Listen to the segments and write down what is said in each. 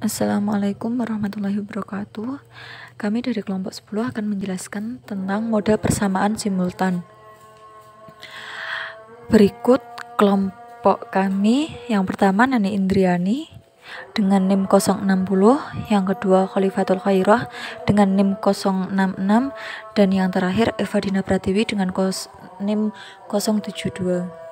Assalamualaikum warahmatullahi wabarakatuh. Kami dari kelompok 10 akan menjelaskan tentang model persamaan simultan. Berikut kelompok kami. Yang pertama Nani Indriani dengan NIM 060, yang kedua Khalifatul Khairah dengan NIM 066, dan yang terakhir Eva Dina Pratiwi dengan NIM 072.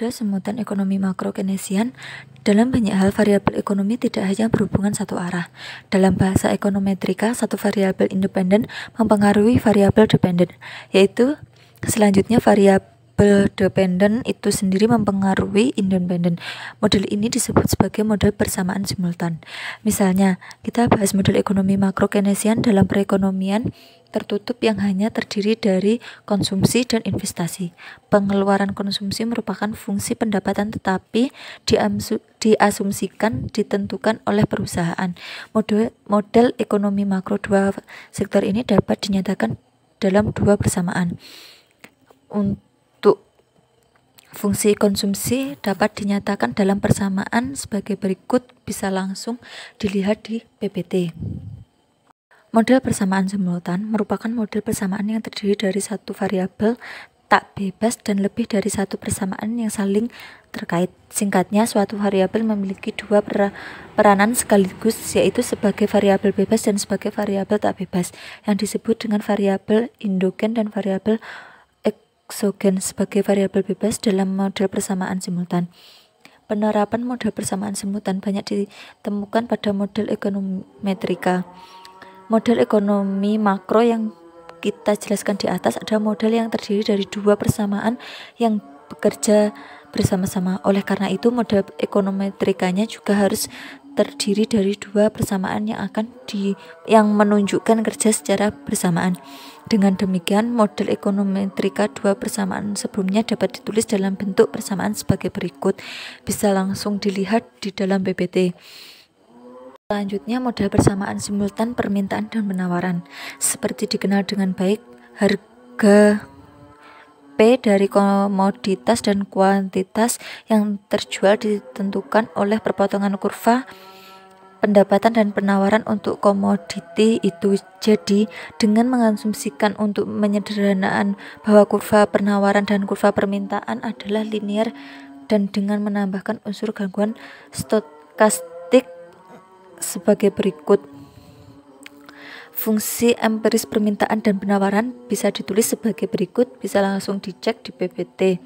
Semutan ekonomi makro Keynesian. Dalam banyak hal, variabel ekonomi tidak hanya berhubungan satu arah. Dalam bahasa ekonometrika, satu variabel independen mempengaruhi variabel dependen, yaitu selanjutnya variabel dependen itu sendiri mempengaruhi independen. Model ini disebut sebagai model persamaan simultan. Misalnya, kita bahas model ekonomi makro Keynesian dalam perekonomian tertutup yang hanya terdiri dari konsumsi dan investasi. Pengeluaran konsumsi merupakan fungsi pendapatan tetapi diasumsikan ditentukan oleh perusahaan. Model ekonomi makro dua sektor ini dapat dinyatakan dalam dua persamaan. Untuk fungsi konsumsi dapat dinyatakan dalam persamaan sebagai berikut, bisa langsung dilihat di PPT. Model persamaan simultan merupakan model persamaan yang terdiri dari satu variabel tak bebas dan lebih dari satu persamaan yang saling terkait. Singkatnya, suatu variabel memiliki dua peranan sekaligus, yaitu sebagai variabel bebas dan sebagai variabel tak bebas, yang disebut dengan variabel endogen dan variabel eksogen. Sebagai variabel bebas dalam model persamaan simultan, penerapan model persamaan simultan banyak ditemukan pada model ekonometrika. Model ekonomi makro yang kita jelaskan di atas adalah model yang terdiri dari dua persamaan yang bekerja bersama-sama. Oleh karena itu, model ekonometrikanya juga harus terdiri dari dua persamaan yang menunjukkan kerja secara bersamaan. Dengan demikian, model ekonometrika dua persamaan sebelumnya dapat ditulis dalam bentuk persamaan sebagai berikut. Bisa langsung dilihat di dalam PPT. Selanjutnya, model persamaan simultan permintaan dan penawaran. Seperti dikenal dengan baik, harga P dari komoditas dan kuantitas yang terjual ditentukan oleh perpotongan kurva pendapatan dan penawaran untuk komoditi itu. Jadi, dengan mengasumsikan untuk penyederhanaan bahwa kurva penawaran dan kurva permintaan adalah linear dan dengan menambahkan unsur gangguan stokastik sebagai berikut. Fungsi empiris permintaan dan penawaran bisa ditulis sebagai berikut, bisa langsung dicek di PPT.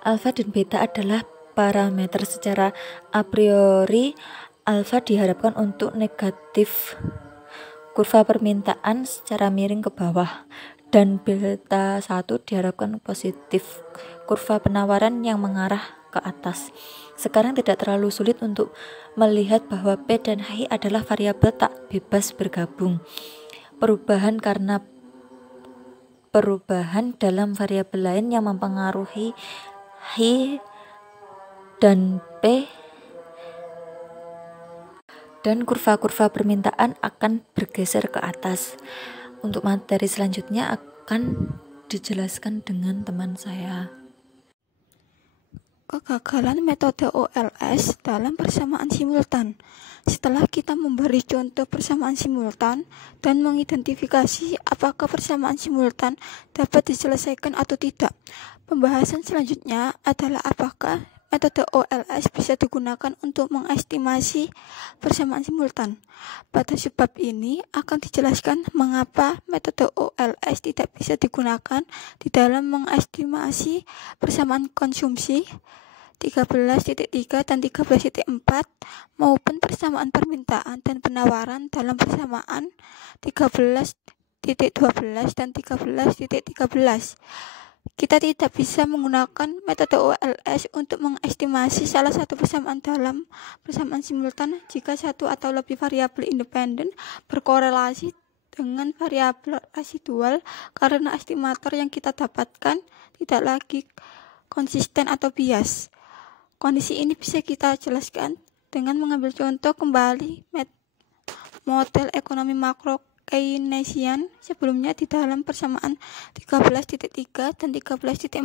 Alfa dan beta adalah parameter. Secara a priori, alfa diharapkan untuk negatif kurva permintaan secara miring ke bawah, dan beta 1 diharapkan positif kurva penawaran yang mengarah ke atas. Sekarang tidak terlalu sulit untuk melihat bahwa P dan H adalah variabel tak bebas bergabung. Perubahan karena perubahan dalam variabel lain yang mempengaruhi H dan P, dan kurva-kurva permintaan akan bergeser ke atas. Untuk materi selanjutnya akan dijelaskan dengan teman saya. Kegagalan metode OLS dalam persamaan simultan. Setelah kita memberi contoh persamaan simultan dan mengidentifikasi apakah persamaan simultan dapat diselesaikan atau tidak, pembahasan selanjutnya adalah apakah metode OLS bisa digunakan untuk mengestimasi persamaan simultan. Pada sebab ini akan dijelaskan mengapa metode OLS tidak bisa digunakan di dalam mengestimasi persamaan konsumsi 13.3 dan 13.4 maupun persamaan permintaan dan penawaran dalam persamaan 13.12 dan 13.13. Kita tidak bisa menggunakan metode OLS untuk mengestimasi salah satu persamaan dalam persamaan simultan jika satu atau lebih variabel independen berkorelasi dengan variabel residual, karena estimator yang kita dapatkan tidak lagi konsisten atau bias. Kondisi ini bisa kita jelaskan dengan mengambil contoh kembali model ekonomi makro Keynesian sebelumnya di dalam persamaan 13.3 dan 13.4.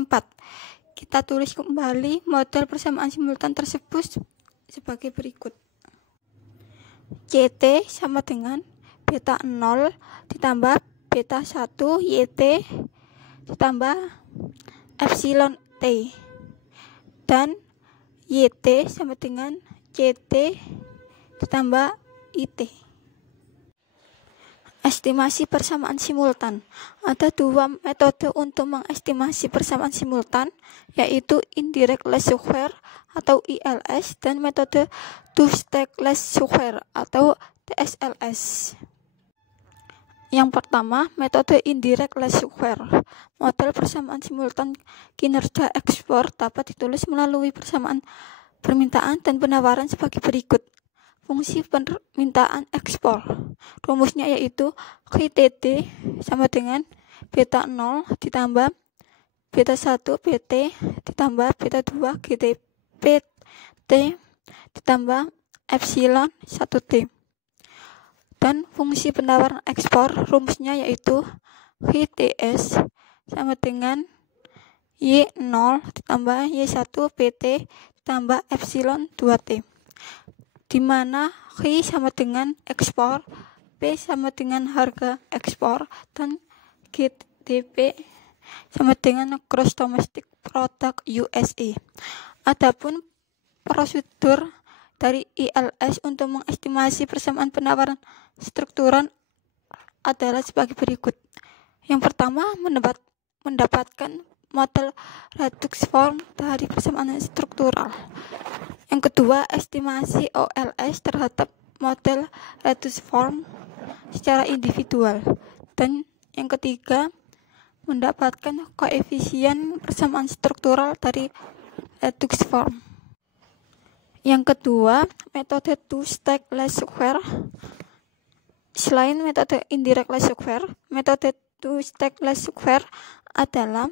Kita tulis kembali model persamaan simultan tersebut sebagai berikut. YT sama dengan beta 0 ditambah beta 1 YT ditambah epsilon T, dan YT sama dengan CT ditambah IT. Estimasi persamaan simultan. Ada dua metode untuk mengestimasi persamaan simultan, yaitu indirect least square atau ILS dan metode two-stage least square atau TSLS. Yang pertama, metode indirect least square. Model persamaan simultan kinerja ekspor dapat ditulis melalui persamaan permintaan dan penawaran sebagai berikut. Fungsi permintaan ekspor. Rumusnya yaitu QTD sama dengan beta 0 ditambah beta 1 BT ditambah beta 2 GTPT ditambah epsilon 1T. Dan fungsi penawaran ekspor rumusnya yaitu QTS sama dengan Y0 ditambah Y1 PT ditambah epsilon 2T, di mana Q sama dengan ekspor, P sama dengan harga ekspor, dan GDP sama dengan Gross Domestic Product USA. Adapun prosedur dari ILS untuk mengestimasi persamaan penawaran struktural adalah sebagai berikut. Yang pertama, mendapatkan model reduction form dari persamaan struktural. Yang kedua, estimasi OLS terhadap model reduction form secara individual. Dan yang ketiga, mendapatkan koefisien persamaan struktural dari reduction form. Yang kedua, metode two-stage least square. Selain metode indirect least square, metode two-stage least square adalah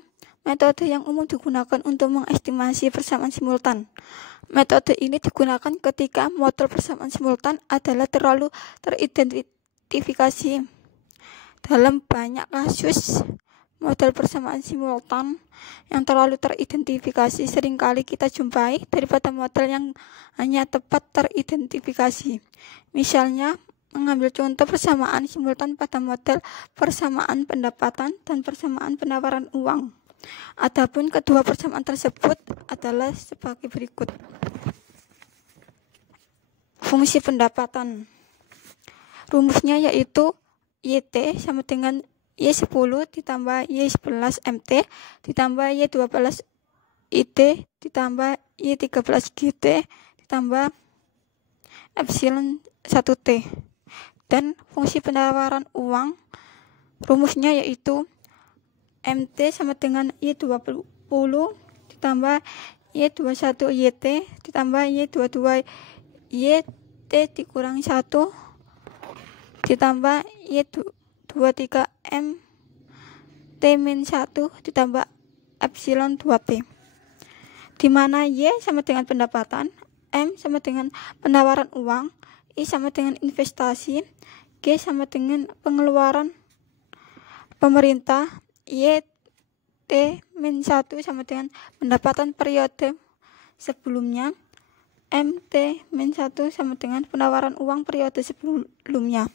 metode yang umum digunakan untuk mengestimasi persamaan simultan. Metode ini digunakan ketika model persamaan simultan adalah terlalu teridentifikasi. Dalam banyak kasus, model persamaan simultan yang terlalu teridentifikasi seringkali kita jumpai daripada model yang hanya tepat teridentifikasi. Misalnya, mengambil contoh persamaan simultan pada model persamaan pendapatan dan persamaan penawaran uang. Adapun kedua persamaan tersebut adalah sebagai berikut. Fungsi pendapatan. Rumusnya yaitu YT sama dengan Y10 ditambah Y11 MT ditambah Y12 IT ditambah Y13 GT ditambah epsilon 1T. Dan fungsi penawaran uang, rumusnya yaitu MT sama dengan Y20 ditambah Y21 YT ditambah Y22 YT dikurang 1 ditambah Y23 M T-1 ditambah epsilon 2T, di mana Y sama dengan pendapatan, M sama dengan penawaran uang, I sama dengan investasi, G sama dengan pengeluaran pemerintah, Y T-1 sama dengan pendapatan periode sebelumnya, M T-1 sama dengan penawaran uang periode sebelumnya.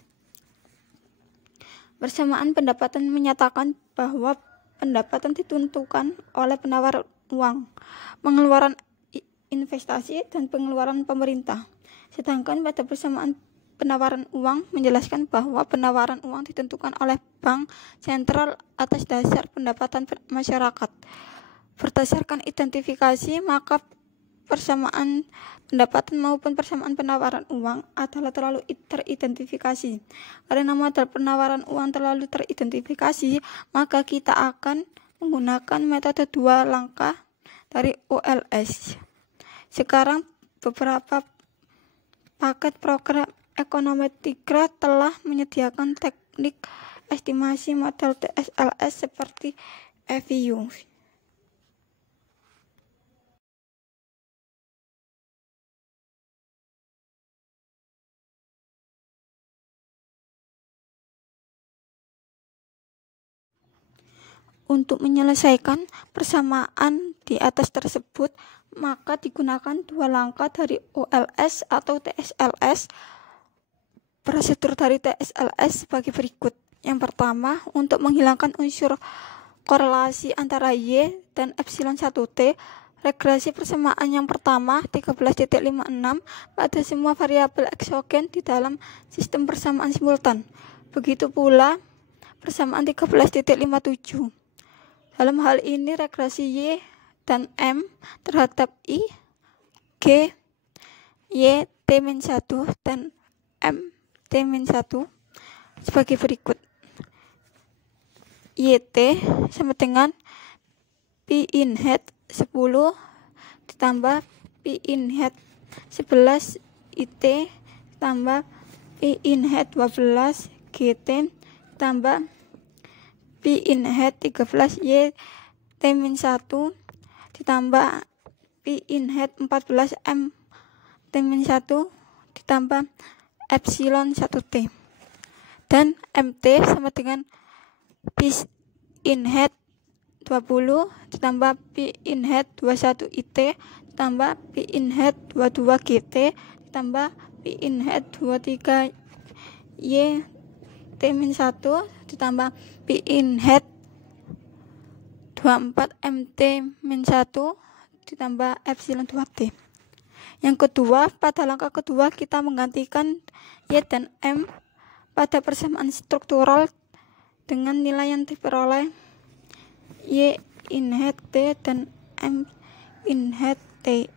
Persamaan pendapatan menyatakan bahwa pendapatan ditentukan oleh penawar uang, pengeluaran investasi, dan pengeluaran pemerintah. Sedangkan pada persamaan penawaran uang menjelaskan bahwa penawaran uang ditentukan oleh bank sentral atas dasar pendapatan masyarakat. Berdasarkan identifikasi, maka persamaan pendapatan maupun persamaan penawaran uang adalah terlalu teridentifikasi. Karena model penawaran uang terlalu teridentifikasi, maka kita akan menggunakan metode dua langkah dari OLS. Sekarang beberapa paket program Econometrics telah menyediakan teknik estimasi model TSLS seperti EVU. Untuk menyelesaikan persamaan di atas tersebut, maka digunakan dua langkah dari OLS atau TSLS. Prosedur dari TSLS sebagai berikut. Yang pertama, untuk menghilangkan unsur korelasi antara Y dan epsilon 1T, regresi persamaan yang pertama 13.56 pada semua variabel eksogen di dalam sistem persamaan simultan. Begitu pula persamaan 13.57. Dalam hal ini regresi Y dan M terhadap I, G, Y, T-1 dan M, T-1 sebagai berikut. YT sama dengan P in head 10 ditambah P in head 11 IT ditambah P in head 12 GT ditambah P in head 13 Y T-1 ditambah P in head 14 M T-1 ditambah epsilon 1T, dan MT sama dengan P in head 20 ditambah P in head 21 IT ditambah P in head 22 GT ditambah P in head 23 Y T-1 ditambah P in head 24 MT-1 ditambah epsilon 2T. Yang kedua, pada langkah kedua kita menggantikan Y dan M pada persamaan struktural dengan nilai yang diperoleh Y in head T dan M in head T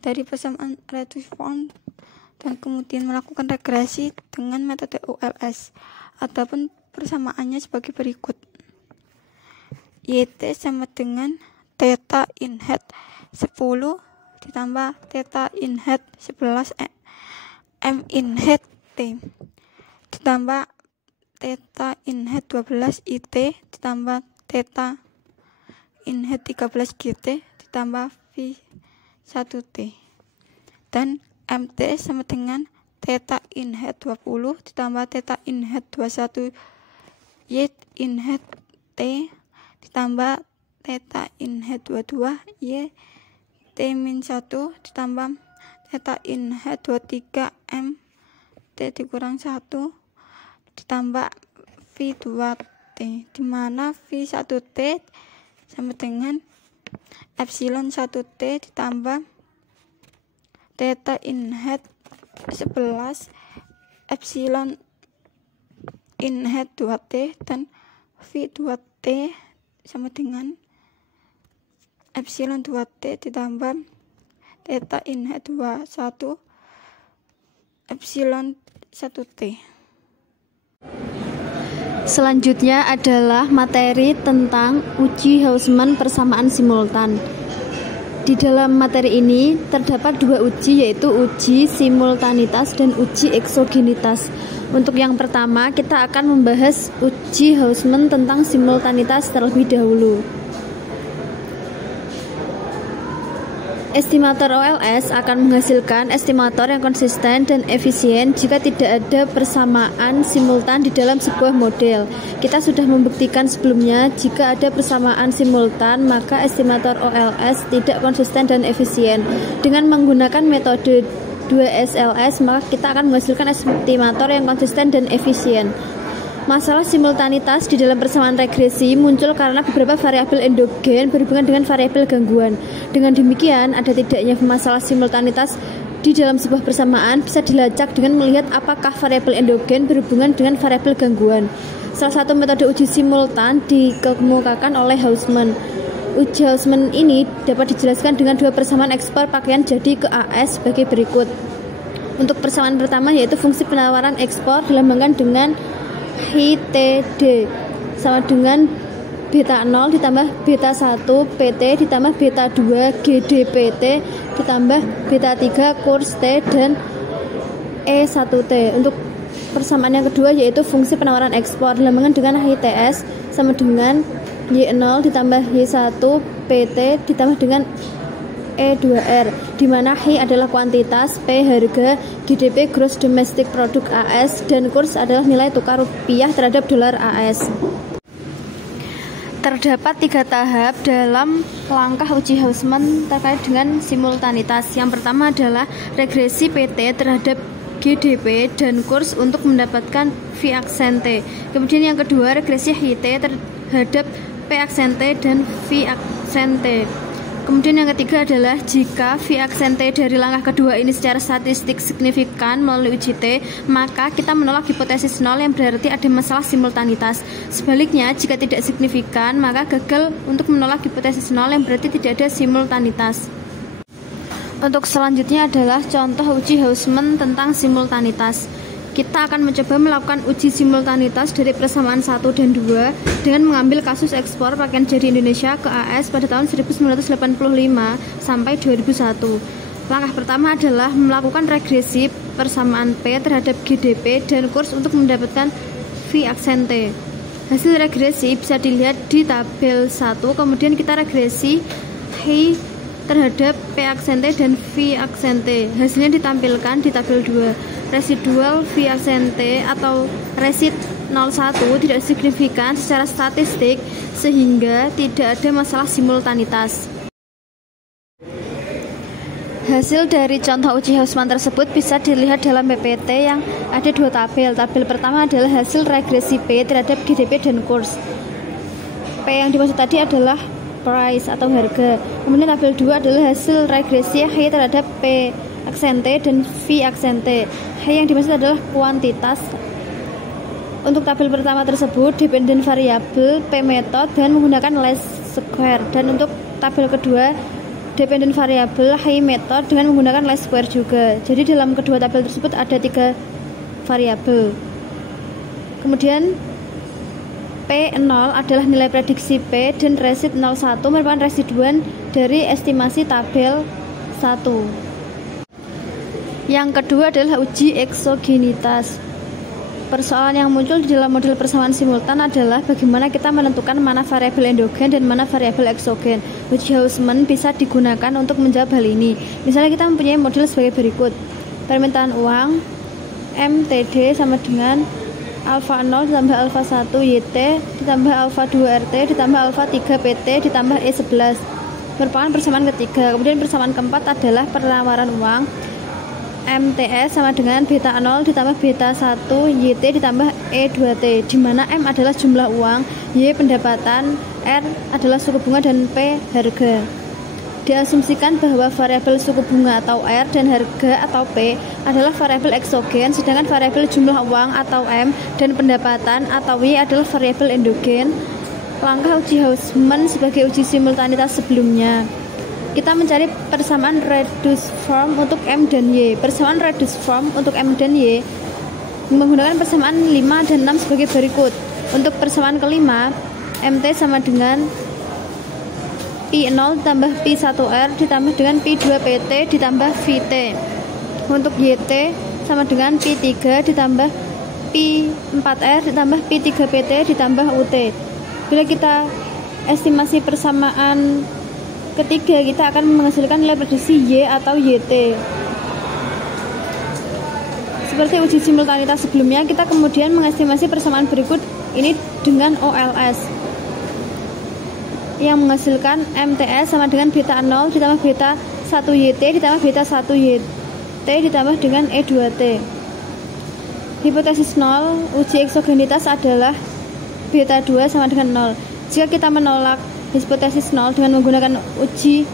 dari persamaan Rutherford, dan kemudian melakukan regresi dengan metode OLS. Adapun persamaannya sebagai berikut. YT sama dengan theta in head 10 ditambah theta in head 11 M in head T ditambah theta in head 12 IT ditambah theta in head 13 GT ditambah V1T, dan MT sama dengan theta in head 20 ditambah theta in head 21 Y in head T ditambah theta in head 22 Y T-1 ditambah theta in head 23 M T dikurang 1 ditambah V2T, di mana V1T sama dengan epsilon 1T ditambah theta in head 11 epsilon in head 2T, dan V2T sama dengan epsilon 2T ditambah theta in head 21 epsilon 1T. Selanjutnya adalah materi tentang uji Hausmann persamaan simultan. Di dalam materi ini terdapat dua uji, yaitu uji simultanitas dan uji eksogenitas. Untuk yang pertama, kita akan membahas uji Hausmann tentang simultanitas terlebih dahulu. Estimator OLS akan menghasilkan estimator yang konsisten dan efisien jika tidak ada persamaan simultan di dalam sebuah model. Kita sudah membuktikan sebelumnya, jika ada persamaan simultan, maka estimator OLS tidak konsisten dan efisien. Dengan menggunakan metode 2SLS, maka kita akan menghasilkan estimator yang konsisten dan efisien. Masalah simultanitas di dalam persamaan regresi muncul karena beberapa variabel endogen berhubungan dengan variabel gangguan. Dengan demikian, ada tidaknya masalah simultanitas di dalam sebuah persamaan bisa dilacak dengan melihat apakah variabel endogen berhubungan dengan variabel gangguan. Salah satu metode uji simultan dikemukakan oleh Hausmann. Uji Hausmann ini dapat dijelaskan dengan dua persamaan ekspor pakaian jadi ke AS sebagai berikut. Untuk persamaan pertama, yaitu fungsi penawaran ekspor dilambangkan dengan HTD sama dengan beta 0 ditambah beta 1 PT ditambah beta 2 GDPT ditambah beta 3 kurs T dan E1T. Untuk persamaan yang kedua, yaitu fungsi penawaran ekspor dilambangkan dengan HTS sama dengan Y0 ditambah Y1 PT ditambah dengan E2R, di mana H adalah kuantitas, P harga, GDP Gross Domestic Product AS, dan kurs adalah nilai tukar rupiah terhadap dolar AS. Terdapat 3 tahap dalam langkah uji Hausmann terkait dengan simultanitas. Yang pertama adalah regresi PT terhadap GDP dan kurs untuk mendapatkan V aksente. Kemudian yang kedua, regresi HT terhadap P aksente dan V aksente. Kemudian yang ketiga adalah jika V aksente dari langkah kedua ini secara statistik signifikan melalui uji T, maka kita menolak hipotesis nol yang berarti ada masalah simultanitas. Sebaliknya, jika tidak signifikan, maka gagal untuk menolak hipotesis nol yang berarti tidak ada simultanitas. Untuk selanjutnya adalah contoh uji Hausmann tentang simultanitas. Kita akan mencoba melakukan uji simultanitas dari persamaan 1 dan 2 dengan mengambil kasus ekspor pakaian jadi Indonesia ke AS pada tahun 1985 sampai 2001. Langkah pertama adalah melakukan regresi persamaan P terhadap GDP dan kurs untuk mendapatkan V aksente. Hasil regresi bisa dilihat di tabel 1, kemudian kita regresi H terhadap P aksente dan V aksente. Hasilnya ditampilkan di tabel 2. Residual V aksente atau resid 01 tidak signifikan secara statistik sehingga tidak ada masalah simultanitas. Hasil dari contoh uji Hausmann tersebut bisa dilihat dalam PPT yang ada 2 tabel. Tabel pertama adalah hasil regresi P terhadap GDP dan kurs. P yang dimaksud tadi adalah price atau harga. Kemudian tabel 2 adalah hasil regresi H terhadap P aksente dan V aksente. H yang dimaksud adalah kuantitas. Untuk tabel pertama tersebut dependent variable P method dan menggunakan least square, dan untuk tabel kedua dependent variable H method dengan menggunakan least square juga. Jadi dalam kedua tabel tersebut ada 3 variabel. Kemudian P0 adalah nilai prediksi P dan resid 01 merupakan residuan dari estimasi tabel 1. Yang kedua adalah uji eksogenitas. Persoalan yang muncul di dalam model persamaan simultan adalah bagaimana kita menentukan mana variabel endogen dan mana variabel eksogen. Uji Hausmann bisa digunakan untuk menjawab hal ini. Misalnya kita mempunyai model sebagai berikut. Permintaan uang MTD sama dengan alfa 0 ditambah alfa 1 YT ditambah alfa 2 RT ditambah alfa 3 PT ditambah E11 merupakan persamaan ketiga. Kemudian persamaan keempat adalah penawaran uang MTS sama dengan beta 0 ditambah beta 1 YT ditambah E2T, di mana M adalah jumlah uang, Y pendapatan, R adalah suku bunga, dan P harga. Diasumsikan bahwa variabel suku bunga atau R dan harga atau P adalah variabel eksogen, sedangkan variabel jumlah uang atau M dan pendapatan atau Y adalah variabel endogen. Langkah uji Hausmann sebagai uji simultanitas sebelumnya. Kita mencari persamaan reduced form untuk M dan Y. Persamaan reduced form untuk M dan Y menggunakan persamaan 5 dan 6 sebagai berikut. Untuk persamaan kelima, MT sama dengan P0 ditambah P1R ditambah dengan P2PT ditambah VT. Untuk YT sama dengan P3 ditambah P4R ditambah P3PT ditambah UT. Bila kita estimasi persamaan ketiga, kita akan menghasilkan nilai prediksi Y atau YT. Seperti uji simultanitas sebelumnya, kita kemudian mengestimasi persamaan berikut ini dengan OLS yang menghasilkan MTS sama dengan beta 0 ditambah beta 1 YT ditambah beta 1 YT ditambah dengan E2T. Hipotesis 0 uji eksogenitas adalah beta 2 sama dengan 0. Jika kita menolak hipotesis 0 dengan menggunakan uji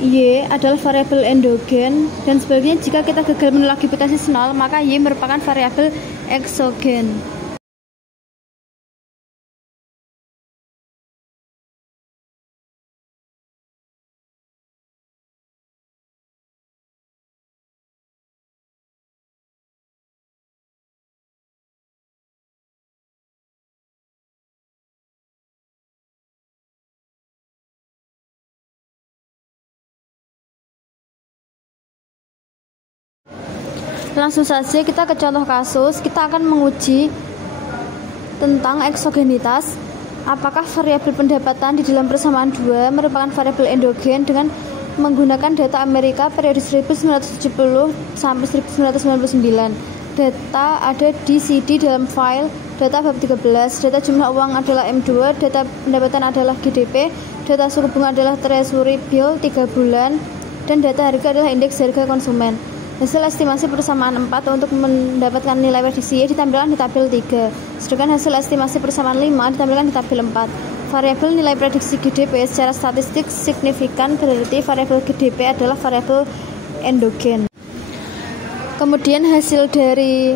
Y adalah variabel endogen, dan sebaliknya jika kita gagal menolak hipotesis 0 maka Y merupakan variabel eksogen. Langsung saja kita ke contoh kasus. Kita akan menguji tentang eksogenitas. Apakah variabel pendapatan di dalam persamaan 2 merupakan variabel endogen dengan menggunakan data Amerika periode 1970 sampai 1999. data ada di CD dalam file data bab 13, data jumlah uang adalah M2, data pendapatan adalah GDP, data suku bunga adalah treasury bill 3 bulan, dan data harga adalah indeks harga konsumen. Hasil estimasi persamaan 4 untuk mendapatkan nilai prediksi Y ditampilkan di tabel 3, sedangkan hasil estimasi persamaan 5 ditampilkan di tabel 4. Variabel nilai prediksi GDP secara statistik signifikan berarti variabel GDP adalah variabel endogen. Kemudian hasil dari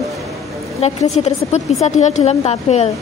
regresi tersebut bisa dilihat dalam tabel.